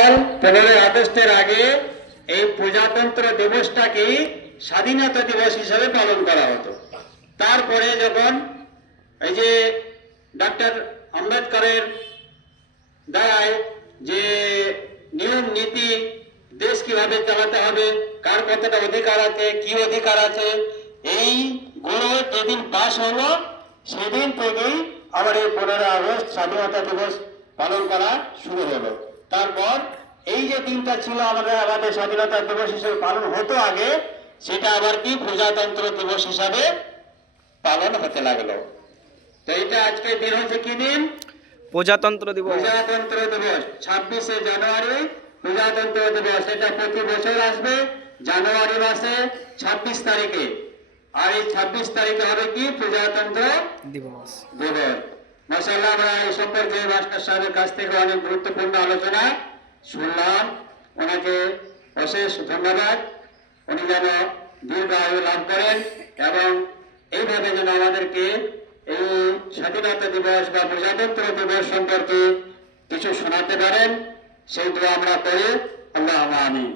15 আগস্টের আগে এই প্রজাতন্ত্র দিবসটাকে স্বাধীনতা দিবস হিসেবে পালন করা হতো। তারপরে যখন এই যে ডক্টর আম্বেদকরের দ্বারায় যে নিয়ম নীতি, দেশ কিভাবে চালাতে হবে, কার কতটা অধিকার আছে, কি অধিকার আছে, এইগুলো যেদিন পাশ হলো সেদিন থেকেই আবার এই 15 আগস্ট স্বাধীনতা দিবস পালন করা শুরু হলো। তারপর এই যে দিনটা ছিল আমাদের স্বাধীনতা দিবস হিসেবে পালন হতো আগে, সেটা আবার কি প্রজাতন্ত্র দিবস হিসাবে পালন হতে লাগলো। তো এটা আজকে দিন হচ্ছে কি দিন? প্রজাতন্ত্র দিবস। প্রজাতন্ত্র দিবস 26শে জানুয়ারি প্রজাতন্ত্র দিবস। এটা প্রতি বছর আসবে জানুয়ারি মাসে 26 তারিখে। আর এই 26 তারিখে হবে কি প্রজাতন্ত্র দিবস। মাশাআল্লাহ, আমরা এই সম্পর্কে মাস্টার সাহেবের কাছ থেকে অনেক গুরুত্বপূর্ণ আলোচনা শুনলাম। ওনাকে অশেষ ধন্যবাদ। উনি যেন দীর্ঘ আয়ু লাভ করেন এবং এইভাবে যেন আমাদেরকে এই স্বাধীনতা দিবস বা প্রজাতন্ত্র দিবস সম্পর্কে কিছু শোনাতে পারেন, সেই দোয়া আমরা করি। আল্লাহুম্মা আমিন।